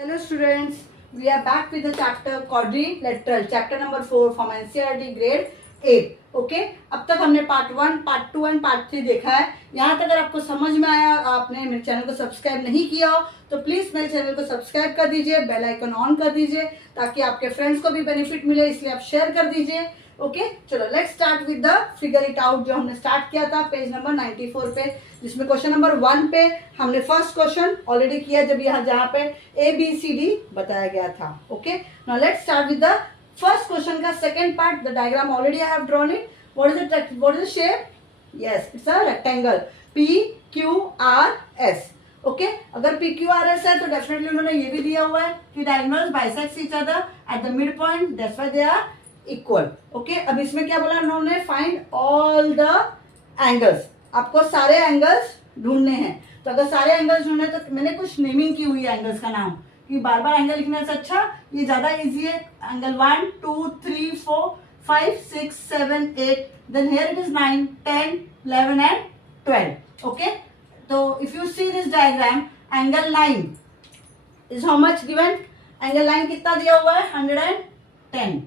Hello students, we are back with the chapter quadrilateral, chapter number 4 from NCERT grade 8. Okay अब तक हमने part 1, part 2 and part 3 देखा है। यहाँ तक अगर आपको समझ में आया और आपने मेरे चैनल को सब्सक्राइब नहीं किया हो तो प्लीज मेरे चैनल को सब्सक्राइब कर दीजिए, बेल आइकन ऑन कर दीजिए ताकि आपके फ्रेंड्स को भी बेनिफिट मिले, इसलिए आप शेयर कर दीजिए। ओके चलो let's start with the figure it out जो हमने स्टार्ट किया था पेज नंबर 94 पे, जिसमें क्वेश्चन नंबर 1 पे हमने फर्स्ट क्वेश्चन ऑलरेडी किया जब यहाँ जहाँ पे ABCD बताया गया था। Okay now let's start with the first question का second part. The diagram already I have drawn it. What is the shape? Yes it's a rectangle PQRS। Okay अगर PQRS है तो डेफिनेटली उन्होंने ये भी दिया हुआ है कि diagonals bisect each other at the mid point, that's why they are equal. Okay अब इसमें क्या बोला उन्होंने? Find all the angles. आपको सारे एंगल्स ढूंढने हैं। तो अगर सारे एंगल्स ढूंढने तो मैंने कुछ नेमिंग की हुई है एंगल्स का नाम, कि बार बार एंगल लिखने से अच्छा ये ज्यादा इजी है। Angle 1 2 3 4 5 6 7 8, then here it is 9 10 11 and 12। Okay तो if you see this diagram, angle 9 is how much given? Angle 9 कितना दिया हुआ है? 110।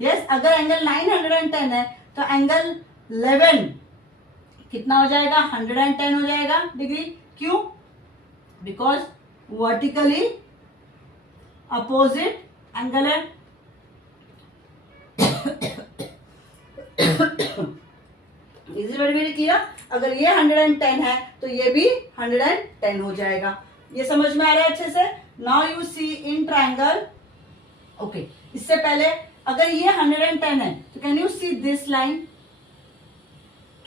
यस अगर एंगल 9 110 है तो एंगल 11 कितना हो जाएगा? 110 हो जाएगा डिग्री। क्यों? बिकॉज वर्टिकली अपोजिट एंगल है। Is very clear? अगर ये 110 है तो ये भी 110 हो जाएगा। ये समझ में आ रहा है अच्छे से? Now you see in triangle. Okay इससे पहले अगर ये 110 है तो can you see this line?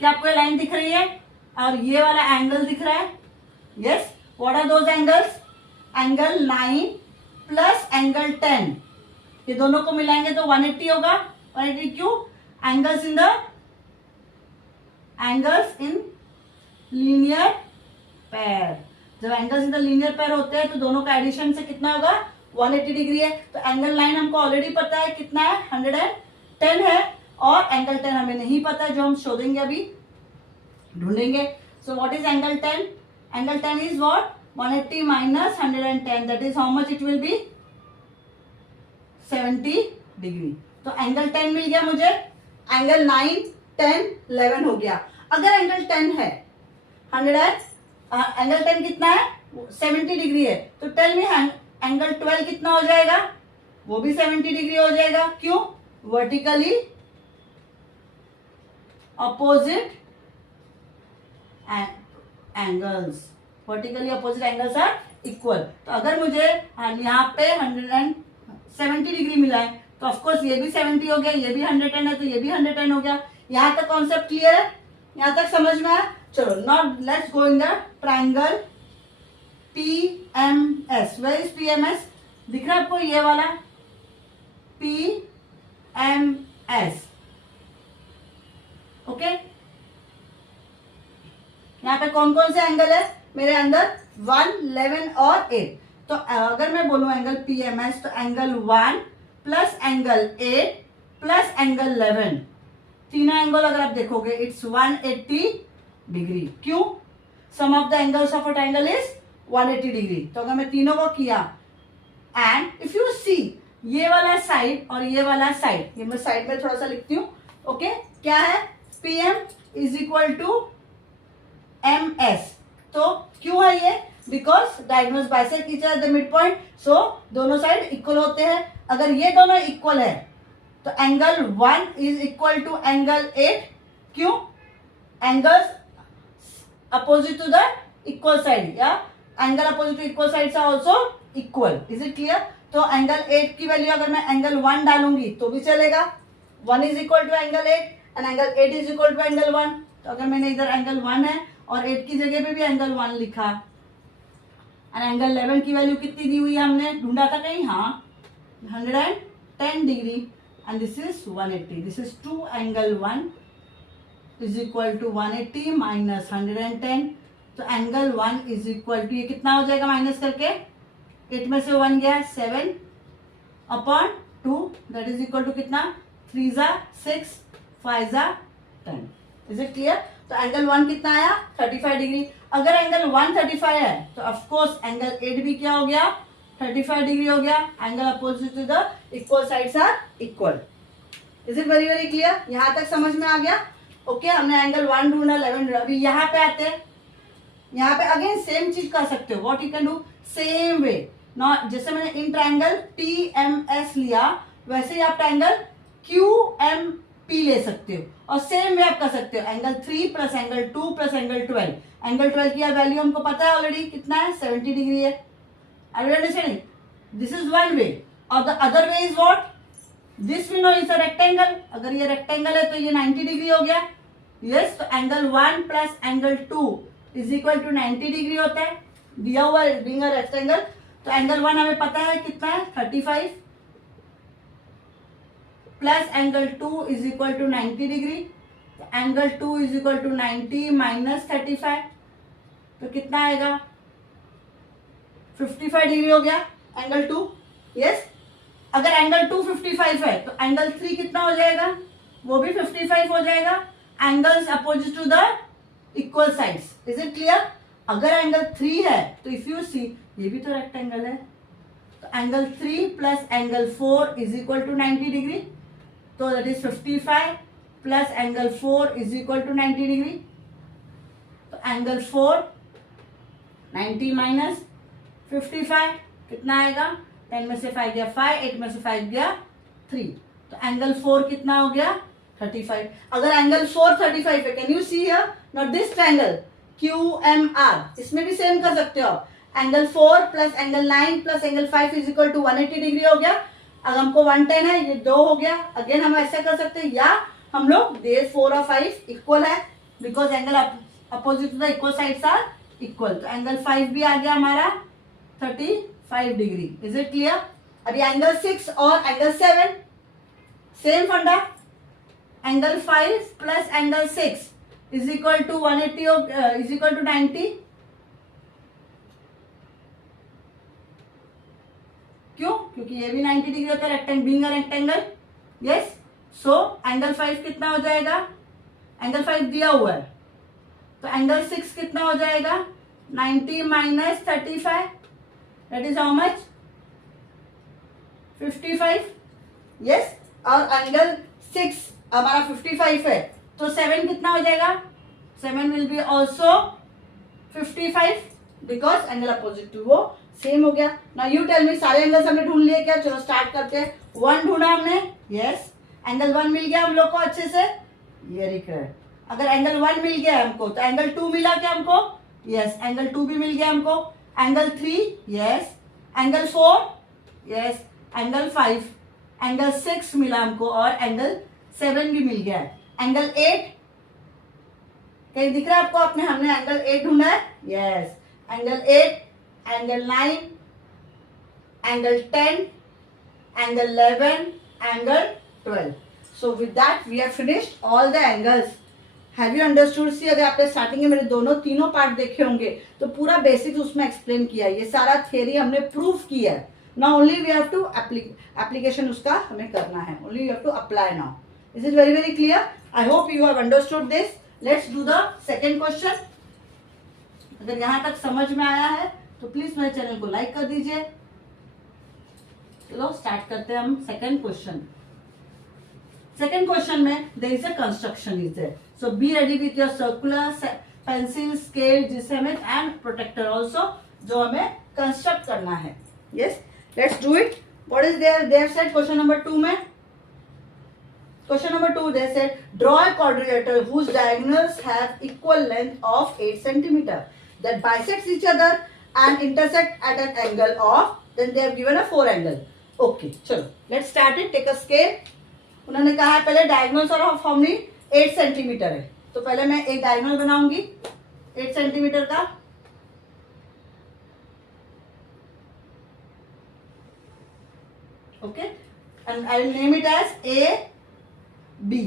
क्या आपको ये लाइन दिख रही है? और ये वाला एंगल दिख रहा है? Yes what are those angles? Angle 9 plus angle 10, ये दोनों को मिलाएंगे तो 180 होगा। 180 क्यों? Angles in linear pair. जब angles in the linear pair होते हैं तो दोनों का एडिशन से कितना होगा? 180 डिग्री है। तो एंगल 9 हमको ऑलरेडी पता है कितना है? 110 है। और एंगल 10 हमें नहीं पता है जो हम शोधेंगे, अभी ढूंढेंगे। So what is angle 10? Angle 10 is what? 180 minus 110, that is how much it will be? 70 degree. तो एंगल 10 मिल गया मुझे। एंगल 9 10 11 हो गया। अगर एंगल 10 है एंगल 10 कितना है? 70 डिग्री है। तो टेल मी एंगल 12 कितना हो जाएगा? वो भी 70 डिग्री हो जाएगा। क्यों? Vertically opposite angles, vertically opposite angles are equal. तो अगर मुझे यहाँ पे 170 डिग्री मिला है तो ऑफकोर्स ये भी 70 हो गया, ये भी 110 है तो ये भी 110 हो गया। यहाँ तक कॉन्सेप्ट क्लियर है? यहाँ तक समझ में आया? चलो now let's go in the triangle PMS। Where is PMS? दिख रहा है आपको ये वाला PMS? ओके यहाँ पे कौन कौन से एंगल है मेरे अंदर? 1 11 और 8। तो अगर मैं बोलूं एंगल PMS तो angle 1 plus angle 8 plus angle 11, तीनों एंगल अगर आप देखोगे इट्स 180 डिग्री। क्यों? Sum of the angles of a triangle is 180 degree. तो अगर मैं तीनों को किया एंड इफ यू सी ये वाला साइड और ये वाला साइड, ये मैं साइड में थोड़ा सा लिखती हूँ। ओके क्या है? PM is equal to MS। तो क्यों है ये? Because diagonals bisect each other at the mid point, so दोनों साइड इक्वल होते हैं। अगर ये दोनों इक्वल है तो angle 1 is equal to angle 8। क्यों? Angles opposite to the equal side या angle opposite to equal sides are also equal. Is it clear? तो एंगल 8 की वैल्यू अगर मैं एंगल 1 डालूंगी तो भी चलेगा। 1 is equal to angle 8 and angle 8 is equal to angle 1। तो अगर मैंने इधर एंगल 1 है और 8 की जगह पे भी एंगल 1 लिखा एंड एंगल 11 की वैल्यू कितनी दी हुई है? हमने ढूंढा था कहीं? हाँ 110 degree and this is 180। This is 2 angle 1 is equal to 180 minus 110। तो एंगल 1 इज इक्वल टू, ये कितना हो जाएगा माइनस करके? 8 में से 1 गया 7 upon 2, that is equal to कितना? 3 जा 6 5 जा 10। Is it clear? तो एंगल 1 कितना आया? 35 डिग्री। अगर एंगल 1 35 है तो ऑफ कोर्स एंगल 8 भी क्या हो गया? 35 डिग्री हो गया. Angle opposite to the equal sides are equal. Is it very very clear? यहां तक समझ में आ गया? ओके हमने एंगल 1 ढूंढा, 11 ढूंढा. अभी यहाँ पे आते हैं. यहाँ पे अगेन सेम चीज कर सकते हो. What you can do same way. Not जैसे मैंने इन ट्रायंगल TMS लिया वैसे ही आप ट्रायंगल QMP ले सकते हो और सेम वे आप कर सकते हो. Angle 3 plus angle 2 plus angle 12. Angle 12 की वैल्यू हमको पता है ऑलरेडी कितना है, 70 डिग्री है. Are you understanding? This is one way. और the other way is what? This we know is a rectangle. अगर ये रेक्टेंगल है तो ये 90 डिग्री हो गया. यस, तो angle 1 plus angle 2 is equal to 90 degree होता है दिया हुआ बीइंग अ रेक्टेंगल. तो एंगल 1 हमें पता है कितना है, 35 plus angle 2 is equal to 90 degree. Angle 2 is equal to 90 minus 35 तो कितना आएगा, 55 डिग्री हो गया एंगल 2. यस, अगर एंगल 2 55 है तो एंगल 3 कितना हो जाएगा, वो भी 55 हो जाएगा. Angles opposite to the equal sides. Is it clear? अगर एंगल 3 है तो इफ यू सी ये भी तो रेक्टेंगल है, तो angle 3 plus angle 4 is equal to 90 degree. तो that is 55 plus angle 4 is equal to 90 degree. तो एंगल 4 90 माइनस 55 कितना आएगा, 10 में से 5 गया 5, 8 में से 5 गया 3. तो एंगल 4 कितना हो गया, 35. अगर एंगल 4 35 है, can you see here not this triangle QMR, इसमें भी सेम कर सकते हो. Angle 4 plus angle 9 plus angle 5 is equal to 180 degree हो गया. अगर हमको 110 है, ये 2 हो गया. अगेन हम ऐसे कर सकते हैं, या हम लोग दे 4 और 5 इक्वल है because angle opposite to the equal sides are equal. तो एंगल 5 भी आ गया हमारा 35 डिग्री. Is it clear? अभी एंगल 6 और एंगल 7 सेम फंडा. Angle 5 plus angle 6 is equal to 180 is equal to 90. क्यों? क्योंकि ये भी 90 डिग्री होता है rectangle being a rectangle. Yes, so angle 5 कितना हो जाएगा, एंगल 5 दिया हुआ है तो एंगल 6 कितना हो जाएगा, 90 minus 35 that is how much, 55. Yes, और एंगल 6 हमारा 55 है तो 7 कितना हो जाएगा, 7 will be also 55 because angle opposite to वो सेम हो गया. नाउ यू टेल मी, सारे एंगल्स हमने ढूंढ लिए क्या? चलो स्टार्ट करते हैं. 1 ढूंढा हमने. यस, एंगल 1 मिल गया हम लोग को अच्छे से. Very correct. अगर एंगल 1 मिल गया हमको तो एंगल 2 मिला क्या हमको? यस, एंगल 2 भी मिल गया हमको. Angle 3, yes. Angle 4, yes. Angle 5, angle 6 मिला हमको और एंगल 7 भी मिल गया है. एंगल 8 कहीं दिख रहा है आपको? आपने हमने एंगल 8 ढूंढा है. Yes, angle 8, angle 9, angle 10, angle 11, angle 12. So with that we have finished all the angles. Have you understood? सी अगर आपने स्टार्टिंग में मेरे तीनों पार्ट देखे होंगे तो पूरा बेसिक्स उसमें एक्सप्लेन किया है. ये सारा थियरी हमने प्रूफ किया है. Now only we have to application उसका हमें करना है. Only you have to apply now. Is it very very clear? I hope you have understood this. Let's do the second question. अगर यहाँ तक समझ में आया है तो प्लीज मेरे चैनल को लाइक कर दीजिए. चलो स्टार्ट करते हैं हम सेकंड क्वेश्चन. सेकंड क्वेश्चन में there is a construction is there. So be ready with your circular pencil, scale जिससे हमें एंड प्रोटेक्टर ऑल्सो जो हमें कंस्ट्रक्ट करना है. Yes, let's do it. What is there? They have said question number 2 में, question number 2 they said draw a quadrilateral whose diagonals have equal length of 8 centimeter that bisects each other and intersect at an angle of, then they have given a 4 angle. Okay, चलो let's start it. Take a scale. उन्होंने कहा है पहले diagonals और of हमने 8 centimetre है तो पहले मैं एक डायगोनल बनाऊंगी 8 सेंटीमीटर का. Okay, and I will name it as A B.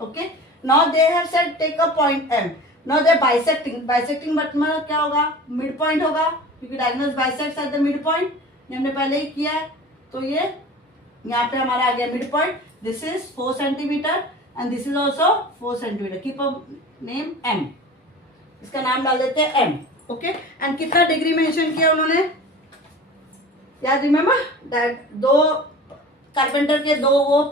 Okay, now they have said take a point M. Now they bisecting. Bisecting मतलब क्या होगा? मिड पॉइंट होगा क्योंकि diagonals bisects at the mid point. ये हमने पहले ही किया है तो ये यहाँ पे हमारा आ गया mid point. This is 4 centimetre and this is also 4 centimetre. Keep a name M. इसका नाम डाल देते हैं एम. ओके, एंड कितना डिग्री मेंशन किया उन्होंने? या रिमेम्बर दैट दो कारपेंटर के दो वो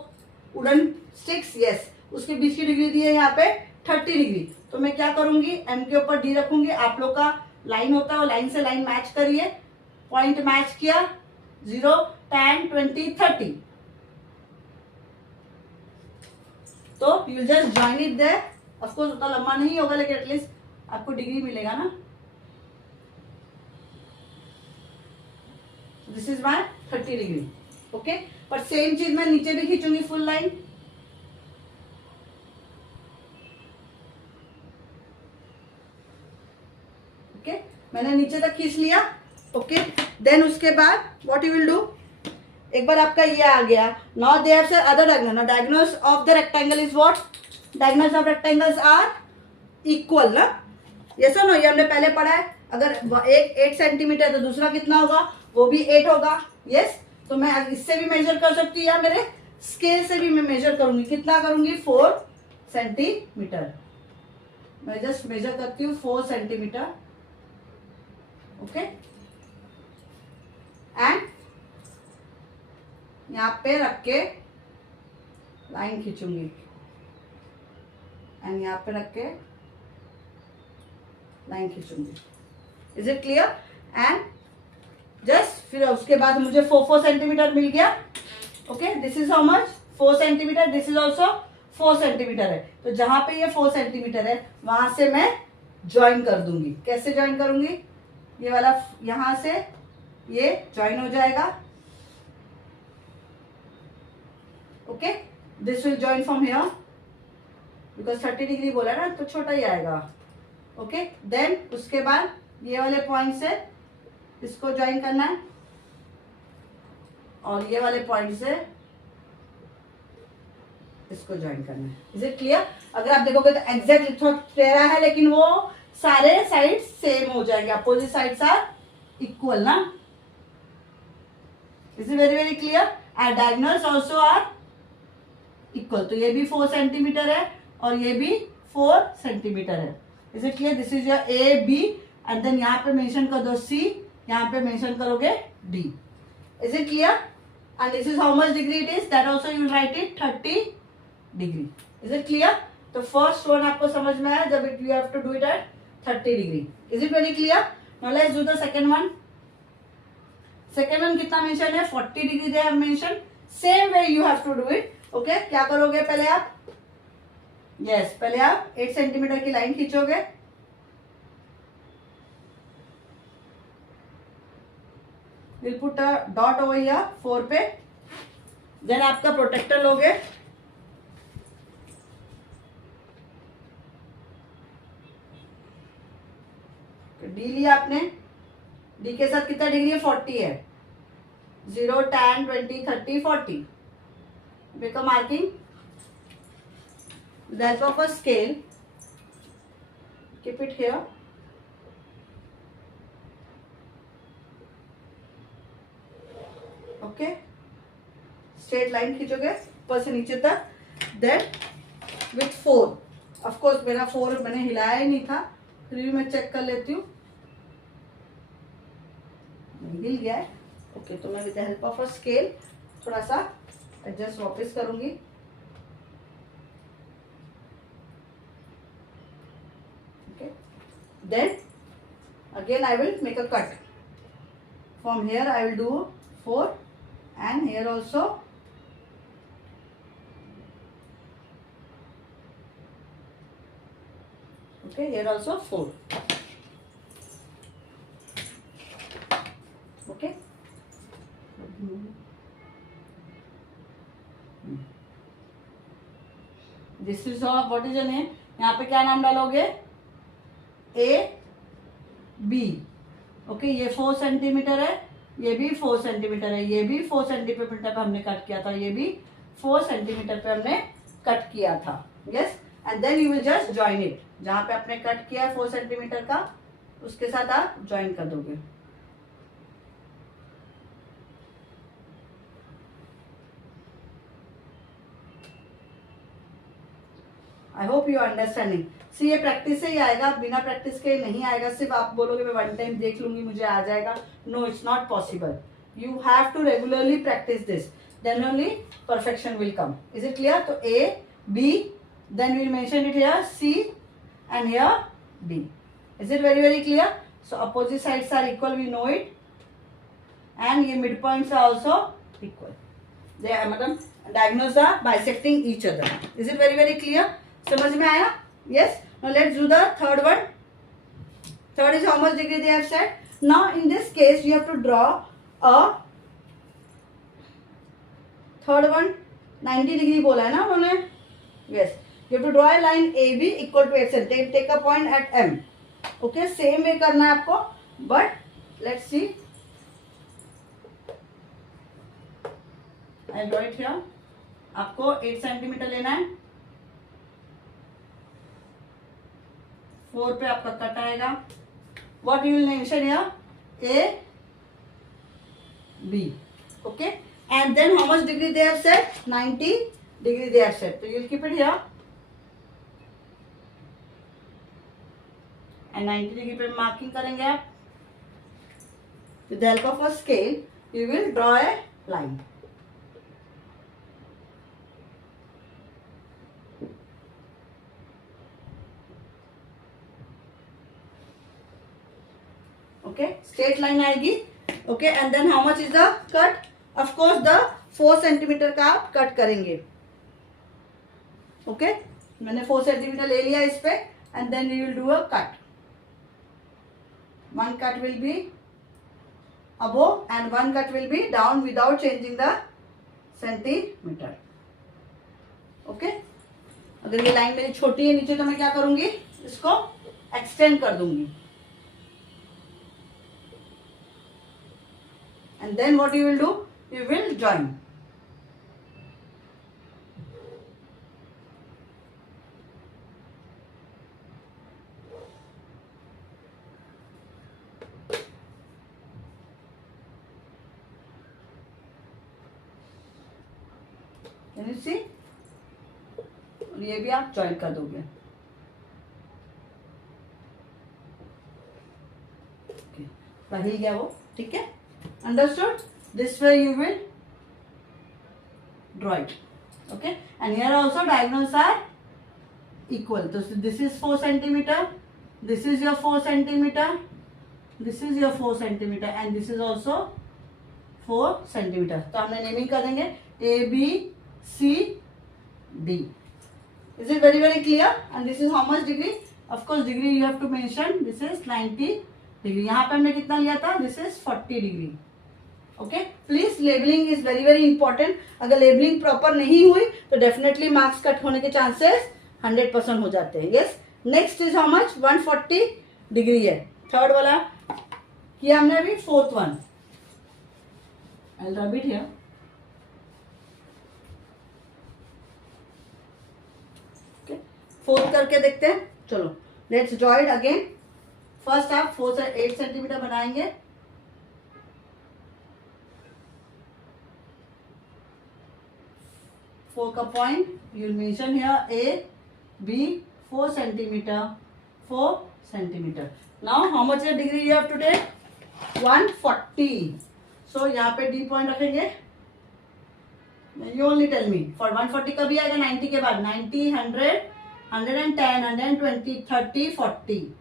वुडन स्टिक्स, यस, उसके बीच की डिग्री दी है यहाँ पे 30 डिग्री। तो मैं क्या करूंगी, एम के ऊपर डी रखूंगी। आप लोग का लाइन होता है, वो लाइन से लाइन मैच करिए, पॉइंट मैच किया, 0, 10, 20, 30, तो you just join it there. Of course उतना लंबा नहीं होगा, लेकिन एटलीस्ट आपको डिग्री मिलेगा ना। This is my 30 degree, okay. पर सेम चीज मैं नीचे भी खींचूंगी फुल लाइन, ओके। मैंने नीचे तक खींच लिया, ओके। देन उसके बाद व्हाट यू विल डू, एक बार आपका ये आ गया, नाउ देयर से other diagonal. Now diagonals of the rectangle is what, diagonals of rectangles are equal ना, यस और नो, ये हमने पहले पढ़ा है। अगर एक 8 सेंटीमीटर तो दूसरा कितना होगा, वो भी 8 होगा, यस। तो मैं इससे भी मेजर कर सकती हूँ या मेरे स्केल से भी मैं मेजर करूंगी। कितना करूंगी, 4 सेंटीमीटर। मैं जस्ट मेजर करती हूँ 4 सेंटीमीटर, ओके। एंड यहां पे रख के लाइन खींचूंगी, एंड यहां पे रख के लाइन खींचूंगी। Is it clear? And just फिर उसके बाद मुझे 4 सेंटीमीटर मिल गया, okay. This is how much, 4 centimetre. This is also 4 centimetre है। तो जहां पे ये 4 सेंटीमीटर है वहां से मैं ज्वाइन कर दूंगी। कैसे ज्वाइन करूंगी, ये वाला यहां से ये ज्वाइन हो जाएगा, okay. This will join from here, because 30 degree बोला ना, तो छोटा ही आएगा, ओके। देन उसके बाद ये वाले पॉइंट से इसको ज्वाइन करना है, और ये वाले पॉइंट से इसको ज्वाइन करना है। Is it clear? अगर आप देखोगे तो एग्जैक्टली थोड़ा टेढ़ा है, लेकिन वो सारे साइड सेम हो जाएंगे, अपोजिट साइड्स आर इक्वल ना। Is it very very clear? And diagonals also are equal. तो ये भी 4 सेंटीमीटर है और ये भी 4 सेंटीमीटर है। Is it clear? This is your A B, and then यहाँ पे मेंशन कर दो सी, यहाँ पे मेंशन करोगे D. Is it clear? And this is how much degree it is, that also you write it 30 degree. Is it clear? तो first one आपको समझ में आया, जब it you have to do it at 30 degree. Is it very clear? Now let's do the second one. Second one कितना mention है, 40 degree they have mention. Same way you have to do it, okay. क्या करोगे पहले आप, yes, पहले आप 8 centimetre की line खींचोगे, will put a dot over here 4 पे। देन आपका प्रोटेक्टर लोगे, डी लिया आपने, डी के साथ कितना डिग्री है, 40 है। 0, 10, 20, 30, 40। Make a marking. With the help of a scale, keep it here. Okay. Straight line खींचोगे ऊपर से नीचे तक। Then with 4. Of course मेरा 4 मैंने हिलाया ही नहीं था, फिर भी मैं चेक कर लेती हूँ, हिल गया है, ओके। तो मैं with the help of a scale थोड़ा सा एडजस्ट वापस करूंगी, okay. Then again I will make a cut from here, I will do 4 and here also, okay, here also 4, okay. This is what is your name, यहाँ पे क्या नाम डालोगे, ए B, okay. ये 4 सेंटीमीटर है, ये भी 4 सेंटीमीटर है, ये भी 4 सेंटीमीटर पे हमने कट किया था, ये भी 4 सेंटीमीटर पे हमने कट किया था, yes. And then you will just join it, जहां पे आपने कट किया है 4 सेंटीमीटर का, उसके साथ आप ज्वाइन कर दोगे। I hope you understanding. See ये प्रैक्टिस से ही आएगा, बिना प्रैक्टिस के नहीं आएगा। सिर्फ आप बोलोगे मैं वन टाइम देख लूंगी मुझे आ जाएगा, no, it's not possible. You have to regularly practice this. Then only perfection will come. Is it clear? So A, B, then we will mention it here C and here B. Is it very clear? So opposite sides are equal, we know it. And ये midpoints are also equal. They are मतलब diagonals are bisecting each other. Is it very clear? समझ में आया? Yes. Now let's do the third one. Third is how much degree they have said. Now in this case you have to draw a third one 90 degree बोला है ना उन्होंने. Yes. You have to draw a line AB equal to x and take a point at M. Okay, same way करना है आपको. But let's see. I'll draw it here. आपको 8 centimetre लेना है. 4 पे आपका कट आएगा. What you will mention here? A, B. Okay. And then how much degree they have said? 90 degree they have said. So you will keep it here. And 90 degree पे marking करेंगे आप. With the help of a scale, you will draw a line. Okay, straight line आएगी. Okay, and then how much is the cut? Of course, the 4 centimetre का आप cut करेंगे. Okay, मैंने 4 centimetre ले लिया इस पे, and then you will do a cut. One cut will be above and one cut will be down without changing the centimetre. Okay, अगर ये लाइन मेरी छोटी है नीचे तो मैं क्या करूंगी? इसको एक्सटेंड कर दूंगी. And then what you will do? You will join. Can you see? और ये भी आप join कर दोगे. Okay. हिल गया वो, ठीक है? Understood? This way you will draw it. Okay, and here also diagonals are equal. So this is 4 centimeter, this is your 4 centimeter, this is your 4 centimeter, and this is also 4 centimeter. तो हमने naming कर देंगे A, B, C, D. Is it very clear? And this is how much degree? Of course, degree you have to mention. This is 90 degree. यहाँ पे हमने कितना लिया था? This is 40 degree. Okay, please labeling is very important. अगर labeling proper नहीं हुई तो definitely marks cut होने के chances 100% हो जाते हैं. Yes. Next is how much? 140 degree है. Third वाला किया हमने अभी. Fourth one. I'll rub it here. Okay. Fourth करके देखते हैं. चलो. Let's draw it again. First आप 4 से 8 सेंटीमीटर बनाएंगे. 4 का point you will mention here A, B, 4 centimeter, 4 centimeter. Now how much degree you have to take? 140. So यहाँ पे D point रखेंगे. You only tell me. For 140 का भी आएगा 90 के बाद. 90, 100, 110, 120, 30, 40.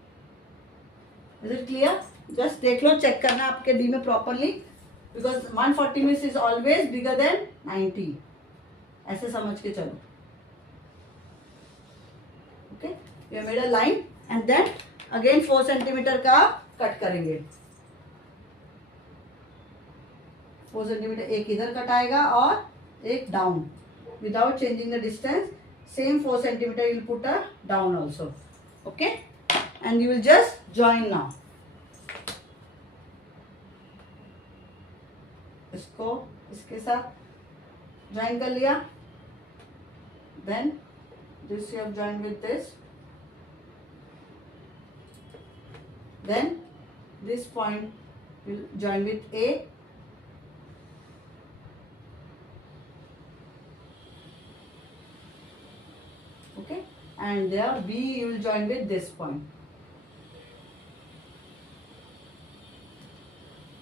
Is it clear? Just देख लो, check करना आपके D में properly. Because 140 means is always bigger than 90. ऐसे समझ के चलो. Okay, you have made a line and then again 4 centimetre का कट करेंगे. 4 सेंटीमीटर एक इधर कट आएगा और एक down. Without changing the distance, same 4 centimetre you will put a down also. Okay, and you will just join now. इसको इसके साथ ज्वाइन कर लिया. Then this you have joined with this. Then this point will join with A. Okay, and there B you will join with this point.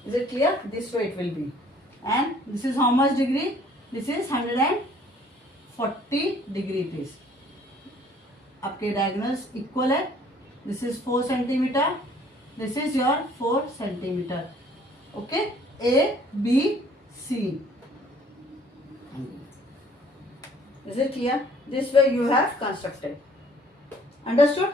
Is it clear? This way it will be. And this is how much degree, this is 140 degree it is. आपके diagonals equal है. This is 4 centimetre, this is your 4 centimetre. Okay, A B C. Is it clear? This way you have constructed. Understood?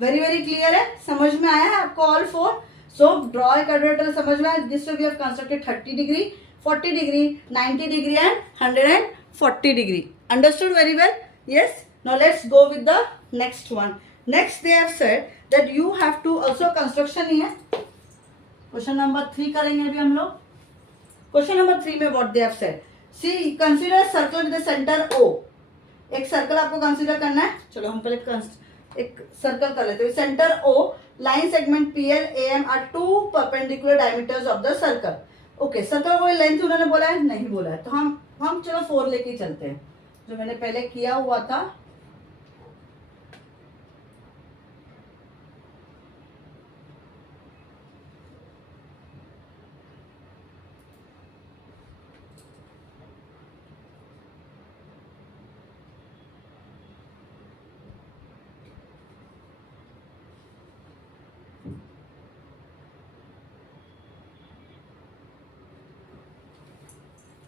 Very very clear है, समझ में आया है आपको all four. So draw a quadrilateral समझ में आया. This way we have constructed 30 degree, 40 degree, 90 degree and 140 degree. Understood very well? Yes. Now let's go with the next one. Next they have said that you have to also construction ही है. Question number 3 करेंगे अभी हम लोग. Question number 3 में what they have said. See, consider circle with the center O. एक circle आपको consider करना है. चलो हम पहले एक सर्कल कर लेते हैं. Centre O, line segment PL, AM are two perpendicular diameters of the circle. Okay, circle को लेंथ उन्होंने बोला है? नहीं बोला है. तो हम चलो 4 लेके ही चलते हैं, जो मैंने पहले किया हुआ था.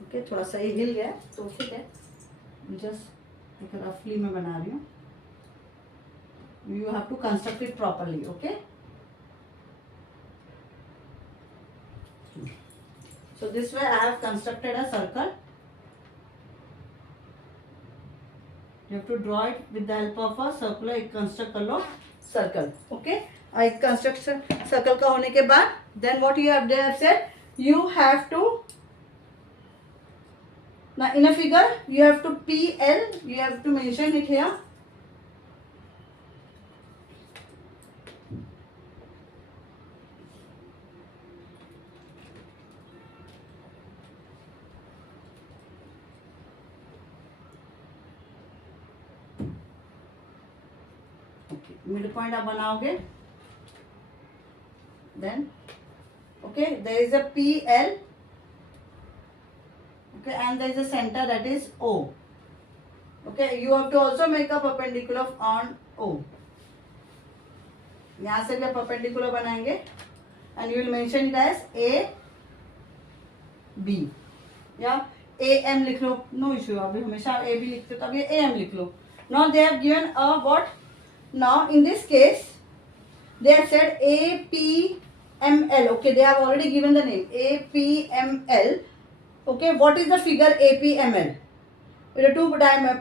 ओके, थोड़ा सा ये हिल गया तो ठीक है. जस्ट एक रफली मैं बना रही हूँ. You have to construct it properly. Okay, so this way I have constructed a circle. You have to draw it with the help of a circular. एक कंस्ट्रक्ट कर लो सर्कल. ओके, एक कंस्ट्रक्शन सर्कल का होने के बाद then what you have said, you have to, now in a figure you have to PL, you have to mention it here. Okay, middle point आप बनाओगे. Then okay, there is a PL, okay, and there is a center that is O. Okay, you have to also make a perpendicular on O. यहाँ से भी आप perpendicular बनाएंगे and you will mention it as A B या A M लिख लो, no issue. अभी हमेशा A B लिखते हो तो अभी A M लिख लो. Now they have given a what? Now in this case they have said A P ML. Okay, they have already given the name APML. Okay, what is the figure APML? The two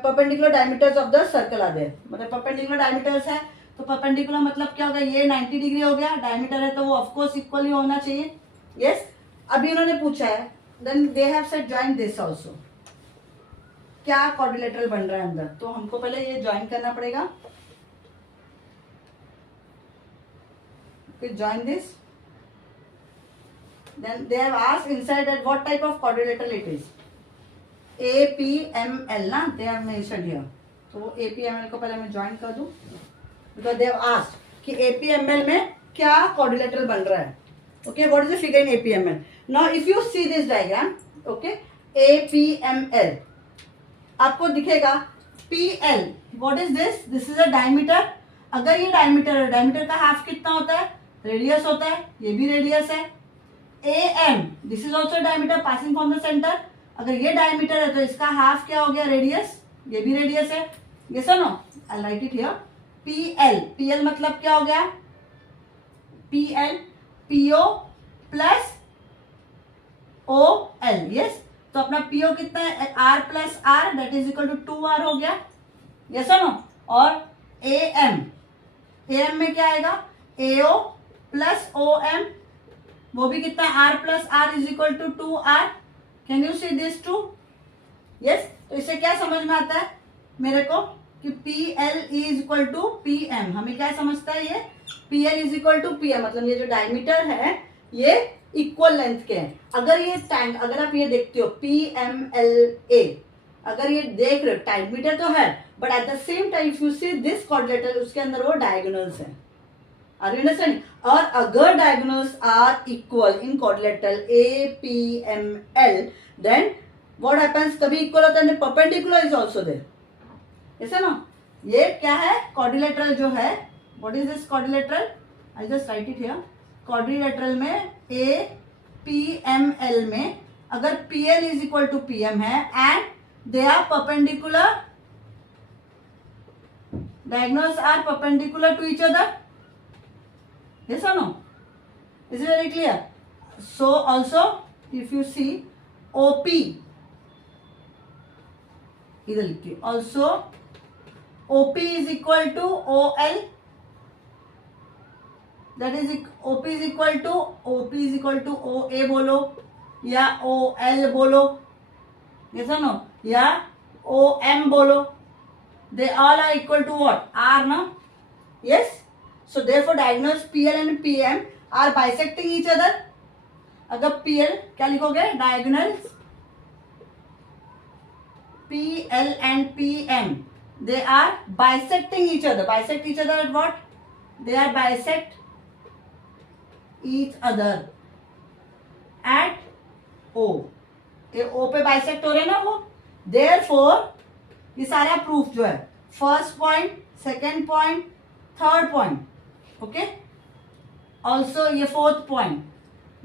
perpendicular diameters of the circle are there. मतलब perpendicular diameters है तो perpendicular मतलब क्या होगा, ये 90 degree हो गया. Diameter है तो वो ऑफ कोर्स इक्वली होना चाहिए. यस, अभी इन्होंने पूछा है. Then they have said join this also. क्या क्वाड्रिलेटरल बन रहा है अंदर, तो हमको पहले ये ज्वाइन करना पड़ेगा. Join this. Then they have asked inside that what type of quadrilateral it is. APML ना, they have mentioned here. तो APML को पहले मैं ज्वाइन कर दूं because they have asked कि APML में क्या quadrilateral बन रहा है. Okay, what is the figure in APML? Now if you see this diagram, okay, APML आपको दिखेगा PL. What is this? This is a diameter. अगर ये डायमीटर है, डायमीटर का हाफ कितना होता है, रेडियस होता है. ये भी रेडियस है. AM, this is also diameter passing from the centre. अगर ये डायमीटर है तो इसका हाफ क्या हो गया, रेडियस. ये भी रेडियस है. ये sir no, I write it here. PL, PL मतलब क्या हो गया, PL PO plus OL. Yes, तो अपना PO कितना है, R plus R, that is equal to 2R हो गया. Yes sir no. और AM, AM में क्या आएगा, AO प्लस OM, वो भी कितना, R plus R is equal to 2R. Can you see this too? Yes, तो इससे क्या समझ में आता है मेरे को कि PL is equal to PM. हमें क्या समझता है ये, PL is equal to PM, मतलब ये जो डायमीटर है ये इक्वल लेंथ के हैं. अगर ये टाइम, अगर आप ये देखते हो PMLA, अगर ये देख रहे हो डायमीटर तो है, but at the same time if you see this quadrilateral, उसके अंदर वो डायगोनल्स है. Are you understanding? और अगर diagonals are equal in quadrilateral APML, then what happens? कभी इक्वल होता है, परपेंडिकुलर इज आल्सो देयर, ऐसा ना? ये क्या है? क्वाड्रिलेटरल जो है, what is this quadrilateral? I just write it here. Quadrilateral में APML में अगर PL is equal to PM है and they are perpendicular, diagonals are perpendicular to each other, yes or no? Is it very clear? So also if you see OP, इधर लिखिए, also OP is equal to OL, that is OP is equal to OA बोलो या OL बोलो, yes or no, या OM बोलो, they all are equal to what? R, no? Yes. So therefore diagonals PL and PM are bisecting each other. अगर PL क्या लिखोगे? Diagonals PL and PM, they are bisecting each other. Bisect each other at what? They are bisect each other at O. ये O पे bisect हो रहे हैं ना वो. Therefore ये सारा प्रूफ जो है, first point, second point, third point, okay, also ये फोर्थ पॉइंट,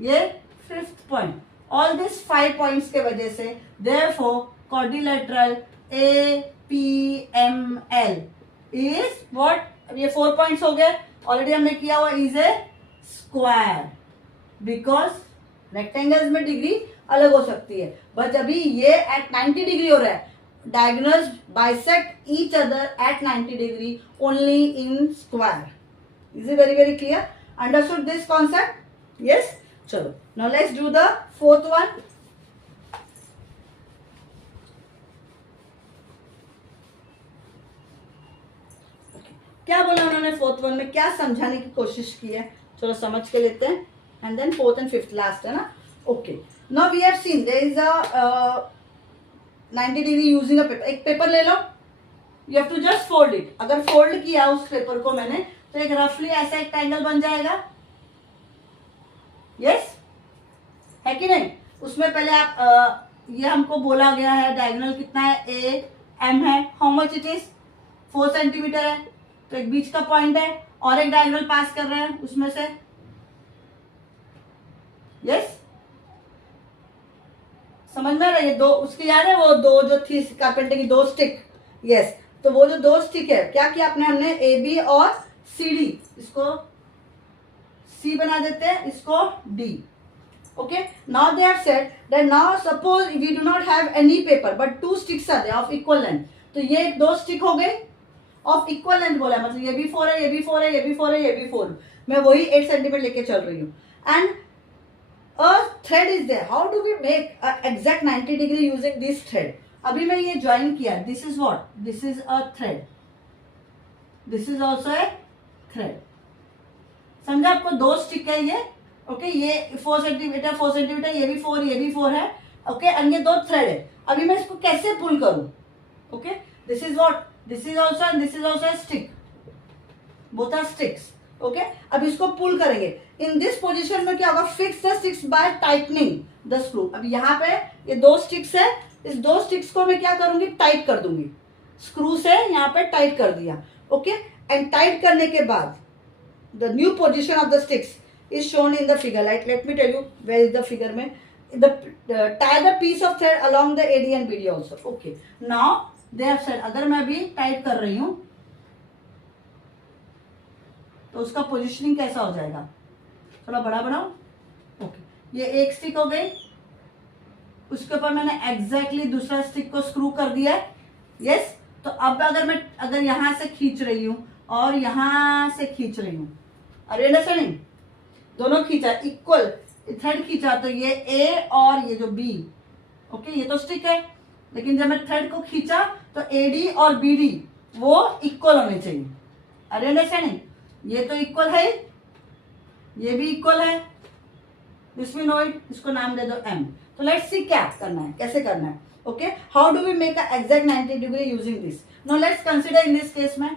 ये fifth point, all this 5 points के वजह से therefore quadrilateral APML is what? ये 4 पॉइंट्स हो गए, ऑलरेडी हमने किया हुआ, is a square, because rectangles में डिग्री अलग हो सकती है, बट अभी ये एट 90 डिग्री हो रहा है. Diagonals bisect each other at 90 degree only in square. Is it very very clear? Understood this concept? Yes? चलो, now let's do the fourth one. Okay. क्या बोला उन्होंने फोर्थ वन में? क्या समझाने की कोशिश की है? चलो समझ के लेते हैं, and then fourth and fifth last है ना. Okay, now we have seen there is a 90 degree using a paper. एक पेपर ले लो, you have to just fold it. अगर फोल्ड किया उस पेपर को मैंने, तो एक रफली ऐसा एक ट्रायंगल बन जाएगा. यस है कि नहीं? उसमें पहले आप ये हमको बोला गया है डायगोनल कितना है? AM है. How much it is? 4 centimetre है. तो एक बीच का पॉइंट है और एक डायगोनल पास कर रहे हैं उसमें से. यस, समझ में आ रहा है? ये दो, उसकी याद है वो दो जो थी कारपेंटर की 2 स्टिक. यस, तो वो जो 2 स्टिक है, क्या किया आपने? हमने AB और CD, इसको C बना देते हैं, इसको D. Okay, now they have said that now suppose we do not have any paper but 2 sticks are there of equal length. तो ये 2 स्टिक हो गए ऑफ इक्वल लेंथ बोला है, मतलब ये भी 4 है, ये भी 4 है, ये भी 4 है, ये भी 4. मैं वही 8 सेंटीमीटर लेके चल रही हूँ. And a thread is there. How do we make a exact 90 degree using this thread? अभी मैं ये ज्वाइन किया, this is what? This is a thread. This is also a thread. समझा आपको? 2 स्टिक है ये, ओके, ये 4 सेंटीमीटर 4 सेंटीमीटर, ये भी 4, ये भी 4 है, ओके, एंड ये 2 थ्रेड है. अभी मैं इसको कैसे पुल करूं? Okay, this is what? This is also and this is also a stick. Both are sticks. Okay, अब इसको पुल करेंगे. इन दिस पोजीशन में क्या होगा? Fix the sticks by tightening the screw. अब यहाँ पे ये 2 स्टिक्स है, इस 2 स्टिक्स को मैं क्या करूंगी? टाइट कर दूंगी. स्क्रू से यहाँ पे टाइट कर दिया. ओके, एंड टाइट करने के बाद the new position of the sticks is shown in the figure. Let me tell you where is the figure में. tie the piece of thread along the AD and BD also. Okay, now they have said अगर मैं अभी tight कर रही हूं तो उसका positioning कैसा हो जाएगा? थोड़ा बड़ा बनाओ. ओके, ये एक स्टिक हो गई, उसके ऊपर मैंने एग्जैक्टली दूसरा स्टिक को स्क्रू कर दिया है. यस, तो अब अगर यहां से खींच रही हूं और यहां से खींच रही हूं, अरे अंडरस्टैंडिंग, दोनों खींचा इक्वल थ्रेड खींचा, तो ये ए और ये जो बी, ओके, ये तो स्टिक है, लेकिन जब मैं थ्रेड को खींचा तो एडी और बीडी वो इक्वल होने चाहिए. अरे अंडरस्टैंडिंग, ये तो इक्वल है, ये भी इक्वल है, दिस वी नो इट, इसको नाम दे दो एम. तो लेट्स सी क्या करना है, कैसे करना है. Okay, how do we make a exact 90 degree using this. Now let's consider in this case में,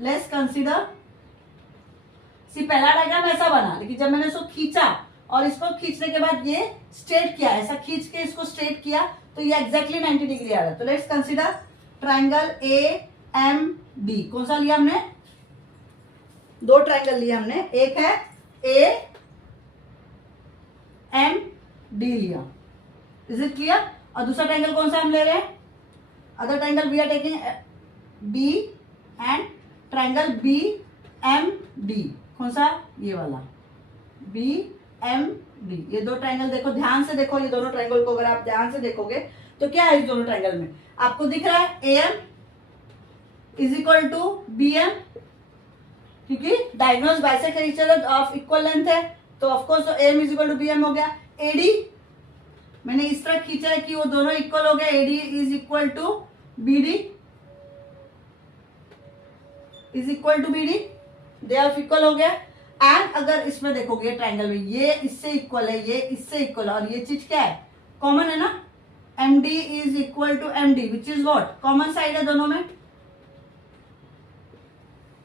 लेट्स कंसीडर सी पहला डायग्राम ऐसा बना, लेकिन जब मैंने इसको खींचा और इसको खींचने के बाद ये स्ट्रेट किया, ऐसा खींच के इसको स्ट्रेट किया तो ये एग्जैक्टली 90 डिग्री आ रहा है। तो let's consider triangle A M D. कौन सा लिया हमने? दो ट्राइंगल लिए हमने, एक है ए एम डी लिया, इज इट क्लियर? और दूसरा ट्राइंगल कौन सा हम ले रहे हैं? Other triangle we are taking B and triangle B M D. कौन सा? ये वाला बी एम डी। ये दो ट्राइंगल देखो, ध्यान से देखो, ये दोनों ट्राइंगल को अगर आप ध्यान से देखोगे तो क्या है इस दोनों ट्राइंगल में? आपको दिख रहा है A M is equal to B M, क्योंकि diagonals bisect each other of equal length है, तो of course A M is equal to B M हो गया। एडी मैंने इस तरह खींचा है कि वो दोनों इक्वल हो गया, AD is equal to B D, is equal to B D, they are equal हो गया। एंड अगर इसमें देखोगे ट्राइंगल में ये इससे इक्वल है, ये इससे इक्वल है, और ये चीज क्या है? कॉमन है ना, M D is equal to M D, which is what? Common side है दोनों में।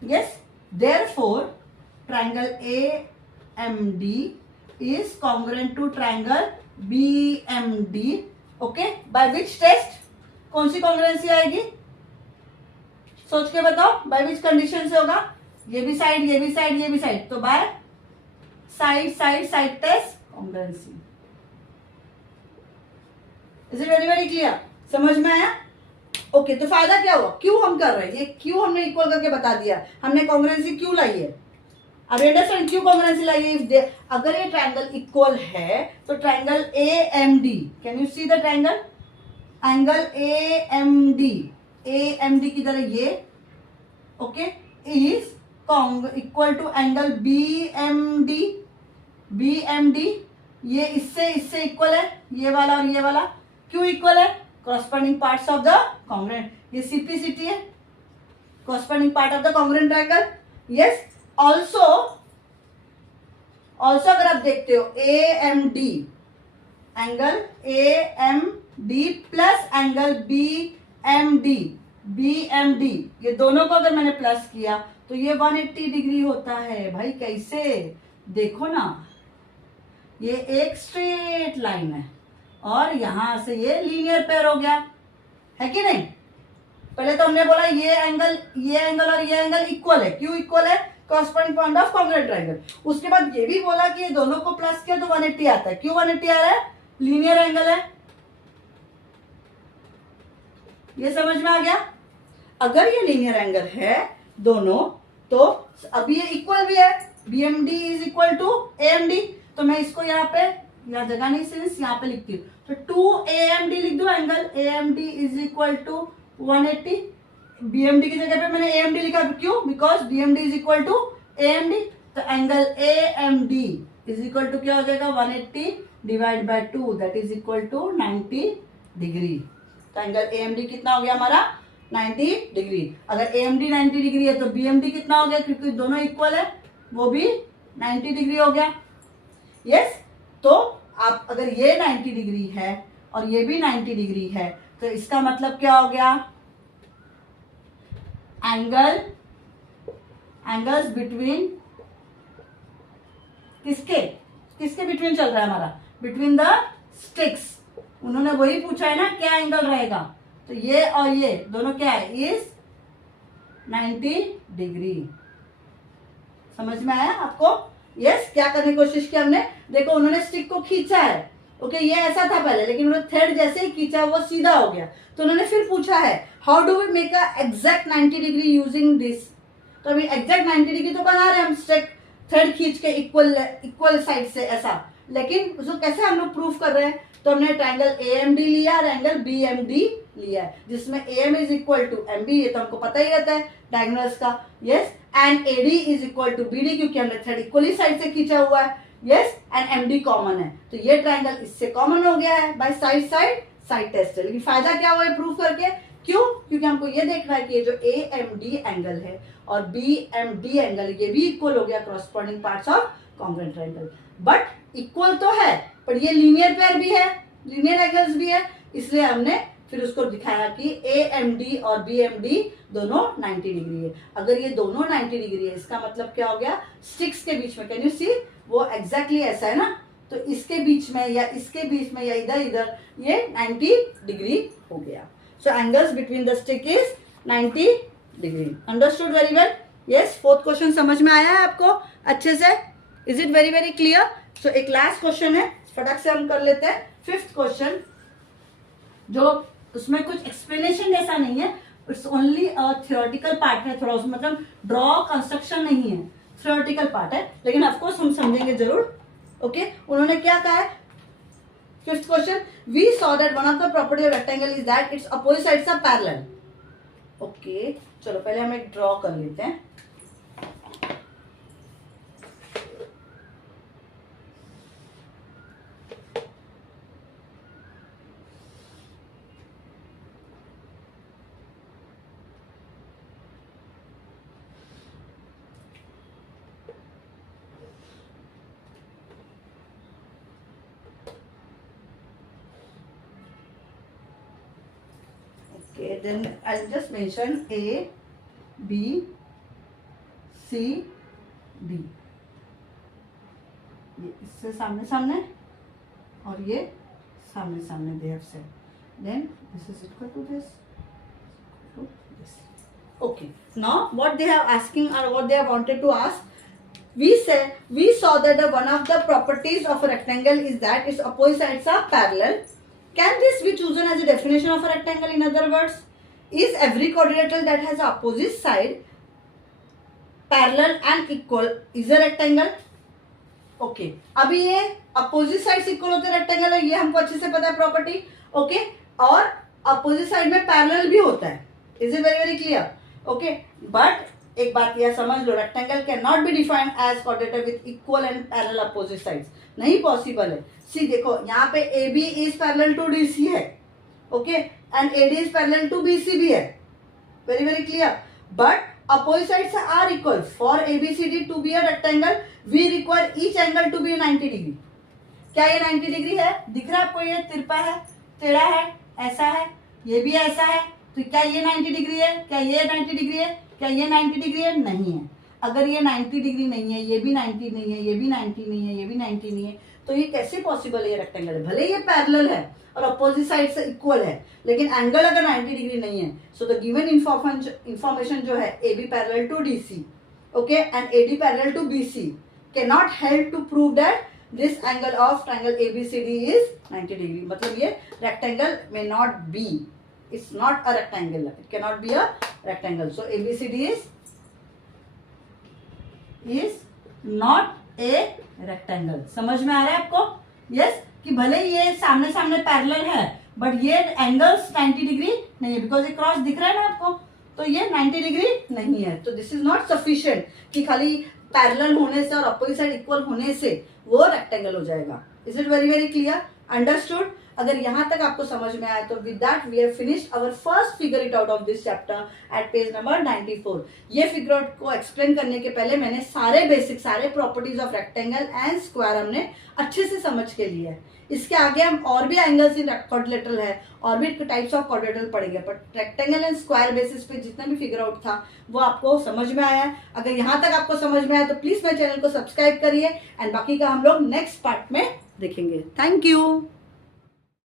Yes, therefore triangle A M D is congruent to triangle B M D. Okay, by which test? कौन सी कॉन्ग्रुएंसी आएगी? सोच के बताओ, बाय विच कंडीशन से होगा? ये भी साइड, ये भी साइड, ये भी साइड, तो by side side side test congruency. Is it very very clear? समझ में आया? ओके, तो फायदा क्या हुआ? क्यों हम कर रहे हैं ये? क्यों हमने इक्वल करके बता दिया, हमने कॉन्ग्रुएंसी क्यों लाई है? अब अंडरस्टैंड क्यों कॉन्ग्रुएंसी लाई है? अगर ये ट्राइंगल इक्वल है तो triangle A M D, can you see the triangle? Angle A M D किधर है? ये okay, is equal to angle B M D. ये इससे इक्वल है, ये वाला और ये वाला। क्यों इक्वल है? corresponding parts of the congruent, ये CPCT है, corresponding part of the congruent triangle. Yes, also अगर आप देखते हो AMD, angle AMD plus angle BMD, ये दोनों को अगर मैंने प्लस किया तो ये 180 डिग्री होता है। भाई कैसे? देखो ना, ये एक स्ट्रेट लाइन है और यहां से ये लीनियर पेयर हो गया, है कि नहीं? पहले तो हमने बोला ये एंगल और ये एंगल इक्वल है। क्यों इक्वल है? Corresponding point of congruent triangle. उसके बाद ये भी बोला कि ये दोनों को प्लस किया तो 180 आता है। क्यों 180 आ रहा है? लीनियर एंगल है। ये समझ में आ गया? अगर ये लीनियर एंगल है दोनों, तो अभी ये इक्वल भी है, BMD is equal to AMD। तो मैं इसको यहाँ पे, यहाँ जगह नहीं सिंस यहाँ पे लिखती हूँ, तो 2AMD लिख दो। Angle AMD is equal to 180। BMD की जगह पे मैंने AMD लिखा, क्यों? Because BMD is equal to AMD। तो angle AMD is equal to क्या हो जाएगा? 180 divide by 2, that is equal to 90 degree. तो एंगल AMD कितना हो गया हमारा? 90 डिग्री। अगर AMD 90 डिग्री है तो BMD कितना हो गया? क्योंकि दोनों इक्वल है, वो भी 90 डिग्री हो गया। यस, तो आप अगर ये 90 डिग्री है और ये भी 90 डिग्री है तो इसका मतलब क्या हो गया? एंगल्स बिटवीन किसके बिटवीन चल रहा है हमारा? Between the sticks. उन्होंने वही पूछा है ना, क्या एंगल रहेगा? तो ये और ये दोनों क्या है? Is 90 degree. समझ में आया आपको? यस, क्या करने की कोशिश की हमने? देखो, उन्होंने स्टिक को खींचा है, ओके, ये ऐसा था पहले, लेकिन उन्होंने थ्रेड जैसे ही खींचा वो सीधा हो गया। तो उन्होंने फिर पूछा है, how do we make a exact 90 degree using this? तो अभी एग्जैक्ट 90 डिग्री तो बना रहे हैं हम स्टिक थ्रेड खींच के इक्वल साइड से ऐसा, लेकिन उसको कैसे हम लोग प्रूफ कर रहे हैं? तो हमने ट्राइंगल AMD लिया और एंगल BMD लिया है, जिसमें AM is equal to MB, ये तो हमको पता ही रहता है डायगोनल्स का। Yes, and AD is equal to BD, क्योंकि हमने थ्रेड इक्वली साइड से खींचा हुआ है। यस, एंड MD कॉमन है, तो ये ट्राइंगल इससे कॉमन हो गया है बाय साइड टेस्ट है। लेकिन फायदा क्या हुआ है प्रूफ करके? क्यों? क्योंकि हमको ये देखना है कि ये जो AMD एंगल है और BMD एंगल, ये भी इक्वल हो गया, corresponding parts of congruent triangle. But equal तो है, पर ये लीनियर पेयर भी है, लीनियर एंगल्स भी है, इसलिए हमने फिर उसको दिखाया कि AMD और BMD दोनों 90 डिग्री है। अगर ये दोनों 90 डिग्री है इसका मतलब क्या हो गया, स्टिक्स के बीच में, कैन यू सी, वो एग्जैक्टली ऐसा है ना, तो इसके बीच में या इसके बीच में या इधर इधर ये 90 डिग्री हो गया। So angles between the stick is 90 degree. Understood very well? Yes. Fourth question समझ में आया है आपको अच्छे से? Is it very very clear? So एक लास्ट क्वेश्चन है, फटाक से हम कर लेते हैं। फिफ्थ क्वेश्चन, जो उसमें कुछ एक्सप्लेनेशन जैसा नहीं है, it's only a theoretical part है, थोड़ा उसमें मतलब ड्रॉ कंस्ट्रक्शन नहीं है, थियोरेटिकल पार्ट है, लेकिन ऑफकोर्स हम समझेंगे जरूर। ओके, उन्होंने क्या कहा है? Fifth question, we saw that one of the property of rectangle is that its opposite sides are parallel. Okay, चलो पहले हम एक ड्रॉ कर लेते हैं। Okay, then I'll just mention A, B, C, D. ये इससे सामने सामने और ये सामने सामने they have said. Then this is equal to this. Okay. Now what they have asking or what they have wanted to ask, we saw that one of the properties of a rectangle is that its opposite sides are parallel. Can this be chosen as a definition of a rectangle? In other words, is every quadrilateral that has an opposite side parallel and equal is a rectangle? Okay. अभी ये opposite sides equal होते हैं rectangle है, ये हमको अच्छे से पता है प्रॉपर्टी। ओके, और opposite side में parallel भी होता है। Is it very very clear? Okay, but एक बात यह समझ लो, rectangle can not be defined as quadrilateral with equal and parallel opposite sides, नहीं पॉसिबल है। सी देखो यहाँ पे AB is parallel to DC है, okay, and AD is parallel to BC भी है, very very clear, but opposite sides are equal. For ABCD to be a rectangle we require each angle to be 90 degree. क्या ये 90 degree है? दिख रहा है आपको? ये तिरपा है, टेढ़ा है, ऐसा है, ये भी ऐसा है, तो क्या ये 90 डिग्री है? क्या ये 90 डिग्री है? क्या ये 90 डिग्री है? नहीं है। अगर ये 90 डिग्री नहीं है, ये भी 90 नहीं है, ये भी 90 नहीं है, ये भी 90 नहीं है, तो ये कैसे पॉसिबल है? ये रेक्टेंगल है, भले ये पैरेलल है और अपोजिट साइड से इक्वल है, लेकिन एंगल अगर 90 डिग्री नहीं है, सो द गिवन इंफॉर्मेशन जो है AB parallel to DC, okay, and AD parallel to BC can not help to prove that this angle of triangle ABCD is 90 degree. मतलब ये rectangle may not be, it's not a rectangle, it cannot be a rectangle, so ABCD is not a rectangle। समझ में आ रहा है आपको? yes, कि भले ये सामने सामने पैरेलल है बट ये एंगल्स 90 डिग्री नहीं है, बिकॉज ये क्रॉस दिख रहा है ना आपको, तो ये 90 डिग्री नहीं है। तो दिस इज नॉट सफिशिएंट कि खाली पैरेलल होने से और अपोजिट साइड इक्वल होने से वो रेक्टेंगल हो जाएगा। Is it very very clear? Understood? अगर यहां तक आपको समझ में आया तो with that we have finished our first figure it out of this chapter at page number 94। ये फिगर आउट को एक्सप्लेन करने के पहले मैंने सारे बेसिक, सारे properties of rectangle and square हमने अच्छे से समझ के लिए है। इसके आगे हम और भी एंगल्स इन क्वाड्रिलेटरल है और भी टाइप्स ऑफ क्वाड्रिलेटरल पढ़ेंगे, but rectangle and square basis पे जितना भी फिगर आउट था वो आपको समझ में आया है। अगर यहाँ तक आपको समझ में आया तो प्लीज मेरे चैनल को सब्सक्राइब करिए एंड बाकी का हम लोग नेक्स्ट पार्ट में देखेंगे। Thank you.